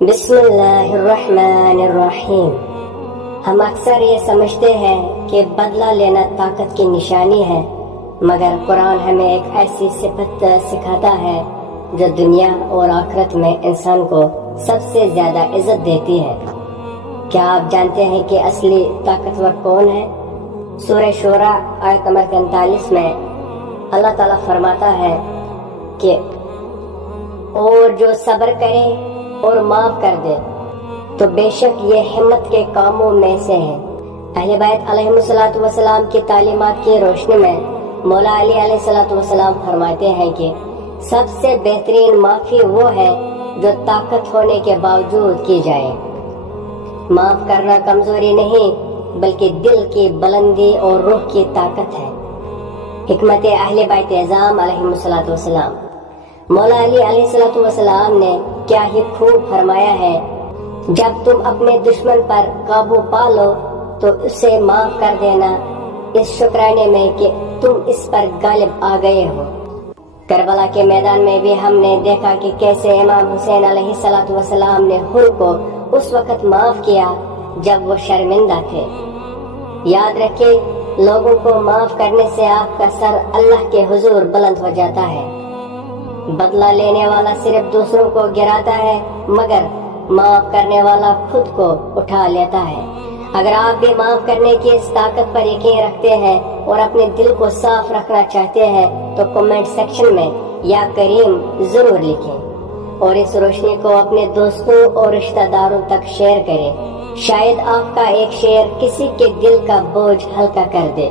بسم اللہ الرحمن الرحیم۔ ہم اکثر یہ سمجھتے ہیں کہ بدلہ لینا طاقت کی نشانی ہے، مگر قرآن ہمیں ایک ایسی صفت سکھاتا ہے جو دنیا اور آخرت میں انسان کو سب سے زیادہ عزت دیتی ہے۔ کیا آپ جانتے ہیں کہ اصلی طاقتور کون ہے؟ سورہ شورى آیت نمبر 43 میں اللہ تعالیٰ فرماتا ہے کہ اور جو صبر کرے اور معاف کر دے تو بے شک یہ ہمت کے کاموں میں سے ہے۔ اہل بیت علیہ السلام کی تعلیمات کی روشنی میں مولا علی علیہ السلام فرماتے ہیں کہ سب سے بہترین معافی وہ ہے جو طاقت ہونے کے باوجود کی جائے۔ معاف کرنا کمزوری نہیں بلکہ دل کی بلندی اور روح کی طاقت ہے۔ حکمت اہل بیت اعظام علیہ السلام۔ مولا علی علیہ السلام نے کیا ہی خوب فرمایا ہے، جب تم اپنے دشمن پر قابو پا لو تو اسے معاف کر دینا اس شکرانے میں کہ تم اس پر غالب آ گئے ہو۔ کربلا کے میدان میں بھی ہم نے دیکھا کہ کیسے امام حسین علیہ السلام نے حر کو اس وقت معاف کیا جب وہ شرمندہ تھے۔ یاد رکھیں، لوگوں کو معاف کرنے سے آپ کا سر اللہ کے حضور بلند ہو جاتا ہے۔ بدلہ لینے والا صرف دوسروں کو گراتا ہے، مگر معاف کرنے والا خود کو اٹھا لیتا ہے۔ اگر آپ بھی معاف کرنے کی اس طاقت پر یقین رکھتے ہیں اور اپنے دل کو صاف رکھنا چاہتے ہیں تو کمنٹ سیکشن میں یا کریم ضرور لکھیں اور اس روشنی کو اپنے دوستوں اور رشتہ داروں تک شیئر کریں۔ شاید آپ کا ایک شیئر کسی کے دل کا بوجھ ہلکا کر دے۔